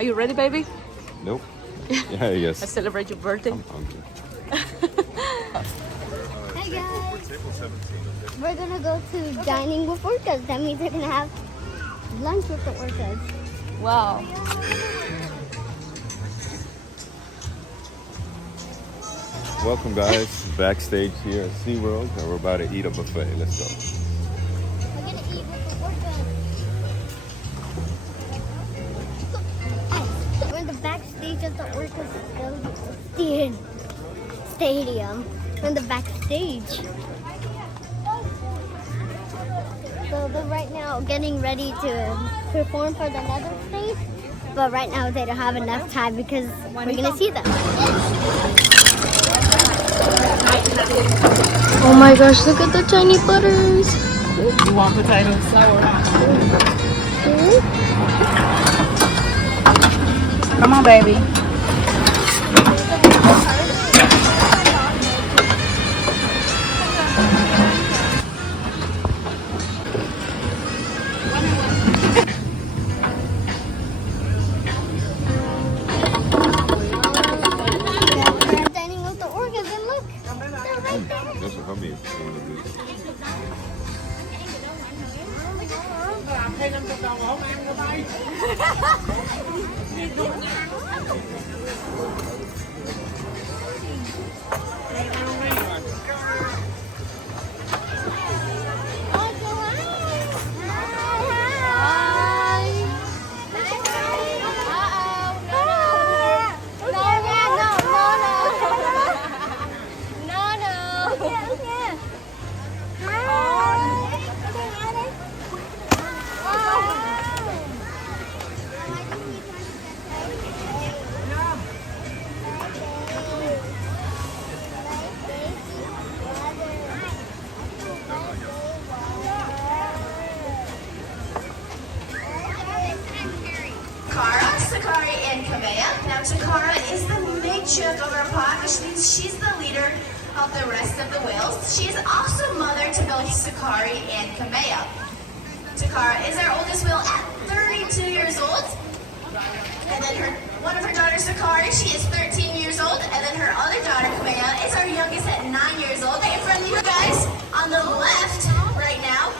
Are you ready, baby? Nope. Yeah, yes. I celebrate your birthday. I'm hungry. Hey guys. We're gonna go to dining with Orcas. That means we're gonna have lunch with the Orcas. Wow. Welcome, guys. Backstage here at SeaWorld, and we're about to eat a buffet. Let's go. We're gonna eat with the Orcas. We're in the backstage of the Orcas stadium. We're in the backstage. So they're right now getting ready to perform for the nether stage. But right now they don't have enough time because we're gonna see them. Oh my gosh, look at the tiny butters. You want potato sour? Come on, baby. Dining with the Orcas and look, they're right there. That's what I mean. Sakari, and Kamea. Now Takara is the matriarch of our pod, which means she's the leader of the rest of the whales. She is also mother to both Sakari and Kamea. Takara is our oldest whale at 32 years old. And then one of her daughters, Sakari, she is 13 years old. And then her other daughter, Kamea, is our youngest at 9 years old. In front of you guys, on the left, right now,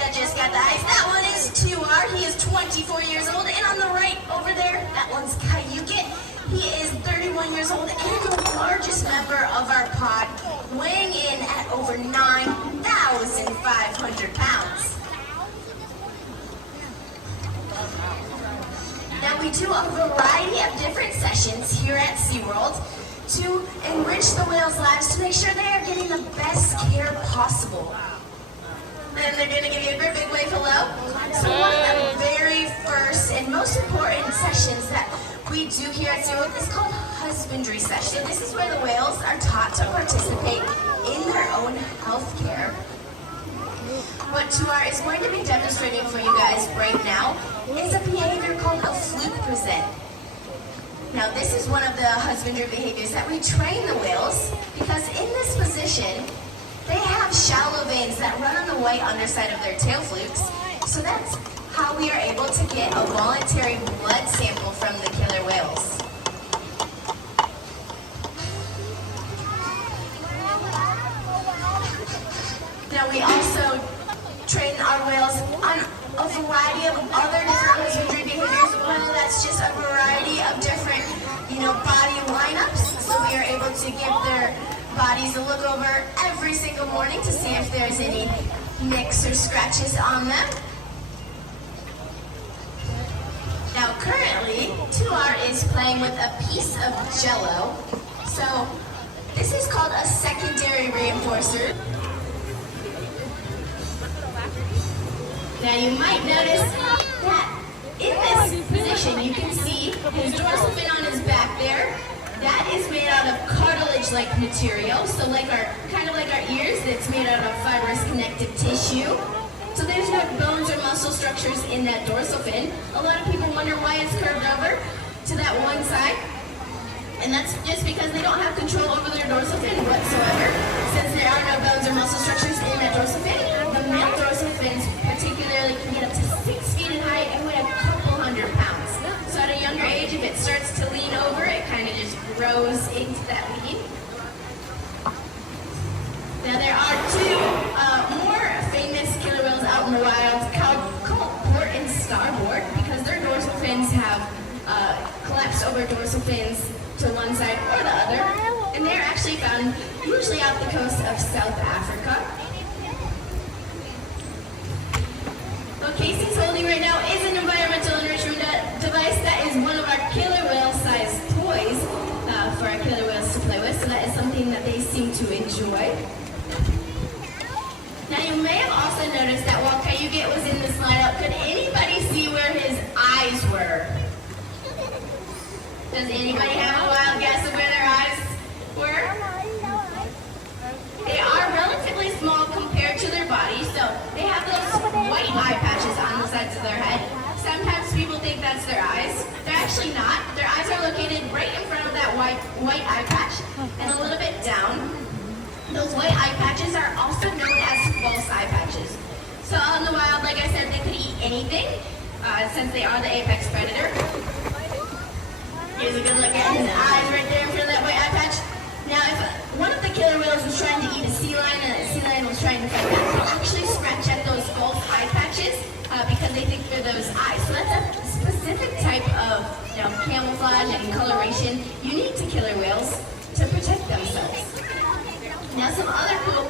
that just got the eyes. That one is 2R. He is 24 years old. And on the right over there, that one's Kayuki. He is 31 years old and the largest member of our pod, weighing in at over 9,500 pounds. Now we do a variety of different sessions here at SeaWorld to enrich the whales' lives to make sure they are getting the best care possible. And they're going to give you a great big wave hello. So one of the very first and most important sessions that we do here at SeaWorld is called husbandry session. This is where the whales are taught to participate in their own health care. What Tuar is going to be demonstrating for you guys right now is a behavior called a fluke present. Now this is one of the husbandry behaviors that we train the whales because in this position, they have shallow veins that run on the white underside of their tail flukes. So that's how we are able to get a voluntary blood sample from the killer whales. Now we also train our whales on a variety of other different husbandry behaviors, whether that's just a variety of different, body lineups. So we are able to give their bodies a look over every single morning to see if there's any nicks or scratches on them. Now currently, Tuar is playing with a piece of Jello. So this is called a secondary reinforcer. Now you might notice that in this position you can see his dorsal fin on his back there. That is made out of cartilage-like material, so kind of like our ears, it's made out of fibrous connective tissue. So there's no bones or muscle structures in that dorsal fin. A lot of people wonder why it's curved over to that one side. And that's just because they don't have control over their dorsal fin whatsoever. Since there are no bones or muscle structures in that dorsal fin, the male dorsal fins particularly can get up to 6 feet in height and weigh a couple hundred pounds. So at a younger age, in the wild called port and starboard because their dorsal fins have collapsed over dorsal fins to one side or the other. And they're actually found usually off the coast of South Africa. What Casey's holding right now is an environmental enrichment device that is one of our killer whale-sized toys for our killer whales to play with. So that is something that they seem to enjoy. Now you may have also noticed that while Cayuget was in the slide out, could anybody see where his eyes were? Does anybody have a wild guess of where their eyes were? They are relatively small compared to their body, so they have those white eye patches on the sides of their head. Sometimes people think that's their eyes. They're actually not. Their eyes are located right in front of that white eye patch and a little bit down. Those white eye patches are also known as false eye patches. So out in the wild, like I said, they could eat anything since they are the apex predator. Here's a good look at his eyes right there in front of that white eye patch. Now, if one of the killer whales was trying to eat a sea lion and a sea lion was trying to fight back, they'll actually scratch at those false eye patches because they think they're those eyes. So that's a specific type of camouflage and coloration unique to killer whales to protect themselves. Now, some other cool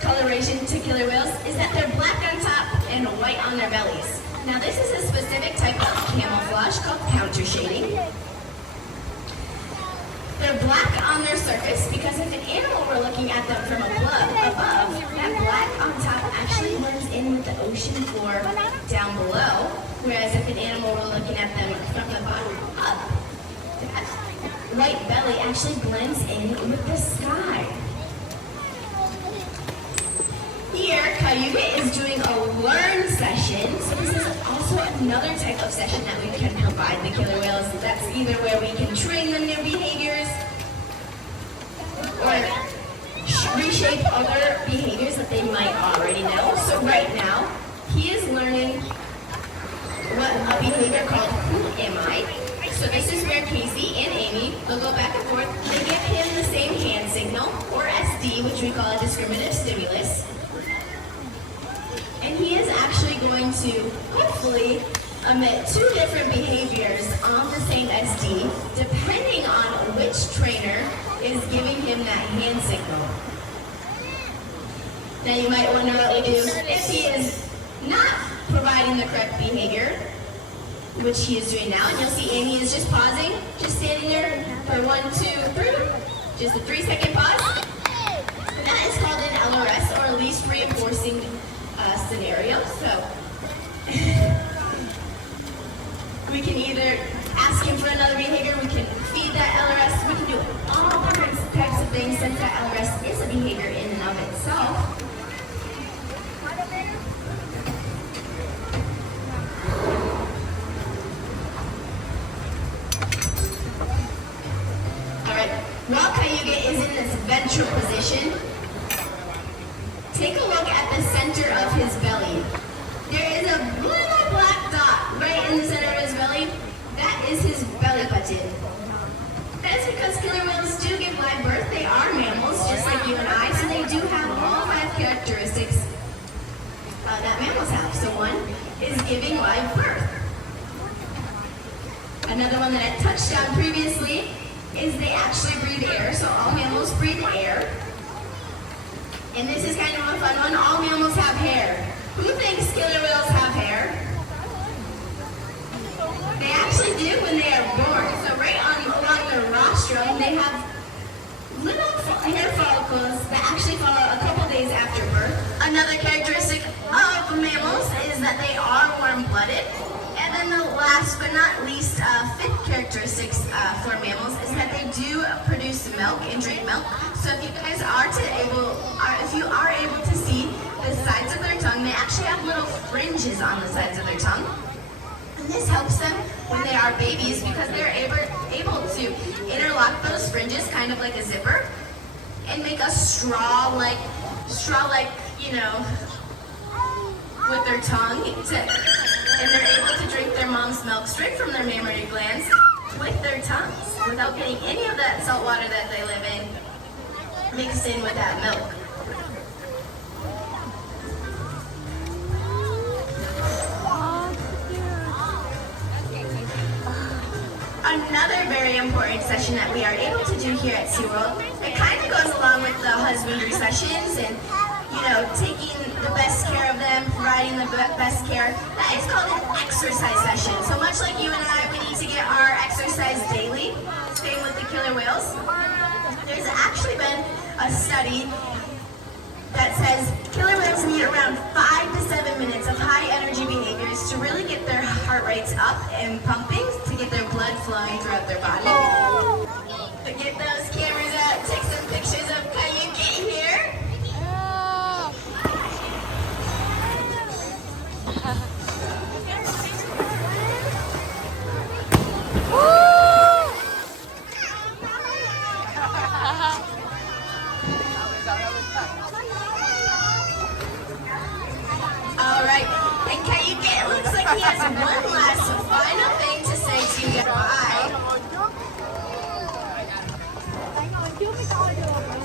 coloration to killer whales is that they're black on top and white on their bellies. Now, this is a specific type of camouflage called counter shading. They're black on their surface because if an animal were looking at them from above, that black on top actually blends in with the ocean floor down below, whereas if an animal were looking at them from the bottom up, that white belly actually blends in with the sky. Here, Cayuget is doing a learn session, so this is also another type of session that we can provide the killer whales. That's either where we can train them new behaviors or reshape other behaviors that they might already know. So right now, he is learning what a behavior called Who Am I? So this is where Casey and Amy will go back and forth. They give him the same hand signal, or SD, which we call a discriminative stimulus. And he is actually going to, hopefully, emit two different behaviors on the same SD, depending on which trainer is giving him that hand signal. Now you might wonder what we do if he is not providing the correct behavior, which he is doing now. And you'll see Amy is just pausing, just standing there for 1, 2, 3, just a 3-second pause. And that is called an LRS, or least reinforcing scenario. So we can either ask him for another behavior, we can feed that LRS, we can do all different types of things since that LRS is a behavior in and of itself. Alright, while Cayuget is in this ventral position, take a look at the center of his belly. There is a little black dot right in the center of his belly. That is his belly button. That's because killer whales do give live birth. They are mammals, just like you and I, so they do have all 5 characteristics that mammals have. So one is giving live birth. Another one that I touched on previously is they actually breathe air. So all mammals breathe air. And this is kind of a fun one. All mammals have hair. Who thinks killer whales have hair? They actually do when they are born. So right along their rostrum, they have little hair follicles that actually fall out a couple days after birth. Another characteristic of mammals is that they are warm-blooded. And then the last but not least, 5th characteristics for mammals is that they do produce milk and drink milk. So if you guys if you are able to see the sides of their tongue, they actually have little fringes on the sides of their tongue. And this helps them when they are babies because they're able to interlock those fringes, kind of like a zipper, and make a straw-like, with their tongue. And they're able to drink their mom's milk straight from their mammary glands with their tongues without getting any of that salt water that they live in mixed in with that milk. another very important session that we are able to do here at SeaWorld. It kind of goes along with the husbandry sessions and, taking the best care of them, providing the best care. That is called an exercise session. So much like you and I, we need to get our exercise daily. Same with the killer whales. There's actually been a study that says killer whales need around 5 to 7 minutes of high energy behaviors to really get their heart rates up and pumping, to get their blood flowing throughout their body. But get those cameras out, take some pictures of Kayuki here. Alright, and Kayuki, it looks like he has one last final thing to say to you guys. Bye.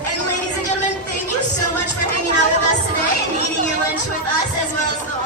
And ladies and gentlemen, thank you so much for hanging out with us today and eating your lunch with us as well as the